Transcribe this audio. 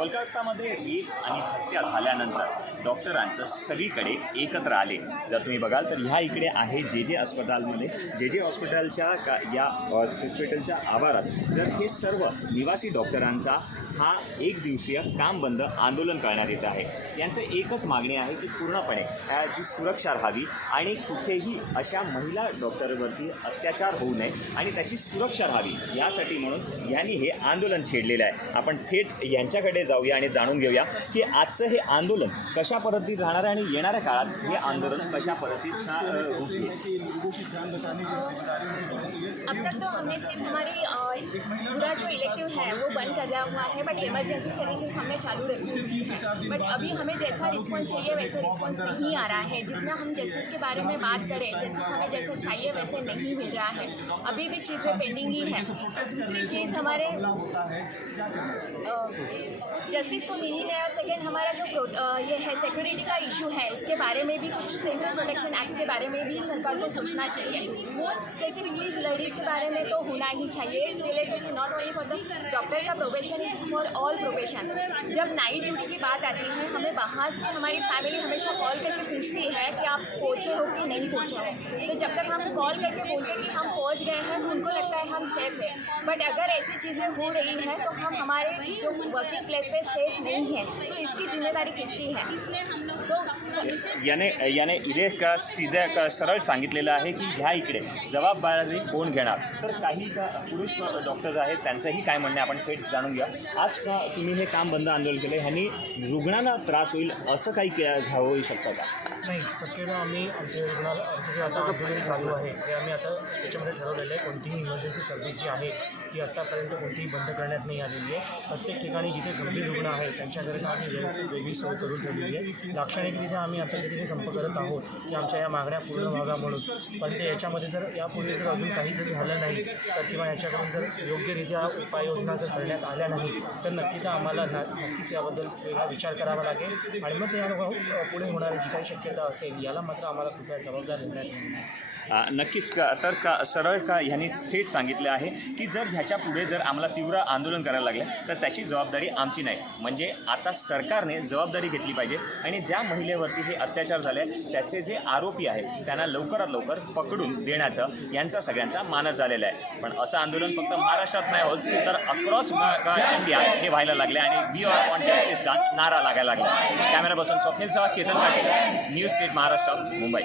कोलकातामध्ये rape आणि हत्या झाल्यानंतर डॉक्टरांचं सगळीकडे एकत्र आले. जर तुम्ही बघाल तर ह्या इकडे आहे जे जे अस्पतालमध्ये जे जे हॉस्पिटलच्या का या हॉस्पिटलच्या आवारात. जर हे सर्व निवासी डॉक्टरांचा हा एक दिवसीय काम बंद आंदोलन करण्यात येत आहे. यांचं एकच मागणी आहे की पूर्णपणे अ, जी सुरक्षा राहावी आणि कुठेही अशा महिला डॉक्टरवरती अत्याचार होऊ नये आणि त्याची सुरक्षा राहावी. यासाठी म्हणून यांनी हे आंदोलन छेडलेलं आहे. आपण थेट यांच्याकडे जाऊया आणि जाणून घेऊया की आजचं हे आंदोलन कशा पद्धतीत राहणार आहे आणि येणाऱ्या काळात हे आंदोलन कशा पद्धतीत अ, अब तक तो हमने सिर्फ हमारी अ, पूरा जो इलेक्टिव है वो बंद कर दिया हुआ है बट इमरजेंसी सर्विसेज़ हमने चालू रखी है बट अभी हमें जैसा रिस्पॉन्स चाहिए वैसा रिस्पॉन्स नहीं आ रहा है। जितना हम जस्टिस के बारे में बात करें जस्टिस हमें जैसा चाहिए वैसे नहीं मिल रहा है। अभी भी चीज़ें पेंडिंग ही है। दूसरी चीज़ हमारे जस्टिस तो मिल ही नहीं और सेकेंड हमारा जो ये है सिक्योरिटी का इशू है उसके बारे में भी कुछ सेंट्रल प्रोटेक्शन एक्ट के बारे में भी सरकार को सोचना चाहिए। वो स्पेसिफिकली लेडीज़ के बारे में तो होना ही चाहिए। Is related not only for the doctor का profession is for all profession जब नाइट ड्यूटी की बात आती है हमें वहाँ से हमारी फैमिली हमेशा कॉल करके पूछती है कि आप पहुँचे हो कि नहीं पहुँचे हो। तो जब तक हम कॉल करके बोलते हैं कि हम पहुँच गए हैं तो उनको लगता है हम सेफ़ है। बट अगर ऐसी चीज़ें हो रही हैं तो हम हमारे जो वर्किंग प्लेस पे सेफ़ नहीं है। तो इसकी ज़िम्मेदारी किसकी है? इसलिए हम लोग सो याने याने इथे का सीध्या का सरळ सांगितलेलं आहे की ह्या इकडे जबाबदारी कोण घेणार? तर काही पुरुष डॉक्टर्स आहेत त्यांचंही काय म्हणणं आपण थेट जाणून घ्या. आज का तुम्ही हे काम बंद आंदोलन केलं ह्यांनी रुग्णांना त्रास होईल असं काही के- होऊ शकतं का? नाही शक्यतो आम्ही आमचे रुग्णालय आमचं जे आता आंदोलन चालू आहे ते आम्ही आता त्याच्यामध्ये ठरवलेलं आहे. कोणतीही इमर्जन्सी सर्व्हिस जी आहे ती आत्तापर्यंत कोणतीही बंद करण्यात नाही आलेली आहे. प्रत्येक ठिकाणी जिथे गंभीर रुग्ण आहेत त्यांच्याकरता आम्ही व्यवस्थित वेगळी सोय करून ठेवलेली आहे. लाक्षणिकरित्या आम्ही आता तिथे संप करत आहोत की आमच्या या मागण्या पूर्ण व्हाव्या म्हणून पण ते याच्यामध्ये जर यापुढे जर अजून काही जर झालं नाही तर किंवा याच्याकडून जर योग्यरित्या उपाययोजना सांगण्यात करण्यात आल्या नाही तर नक्कीच आम्हाला ना नक्कीच याबद्दल वेगळा विचार करावा लागेल. आणि मग त्या पुढे होणारी जी काही शक्यता असेल याला मात्र आम्हाला कृपया जबाबदार घेण्यात येणार नाही. नक्कीच का तर का सरळ का ह्यांनी थेट सांगितले आहे की जर ह्याच्या पुढे जर आम्हाला तीव्र आंदोलन करायला लागले तर त्याची जबाबदारी आमची नाही. म्हणजे आता सरकारने जबाबदारी घेतली पाहिजे आणि ज्या महिलेवरती हे अत्याचार झाले त्याचे जे आरोपी आहेत त्यांना लवकरात लवकर पकडून देण्याचं यांचा सगळ्यांचा मानस झालेला आहे. पण असं आंदोलन फक्त महाराष्ट्रात नाही होत तर अक्रॉस इंडिया हे व्हायला लागले आणि वी ऑर ऑन जस्टिसचा नारा लागायला लागला. कॅमेरा बसून स्वप्नील सह चेतन पाटील न्यूज स्टेट महाराष्ट्र मुंबई.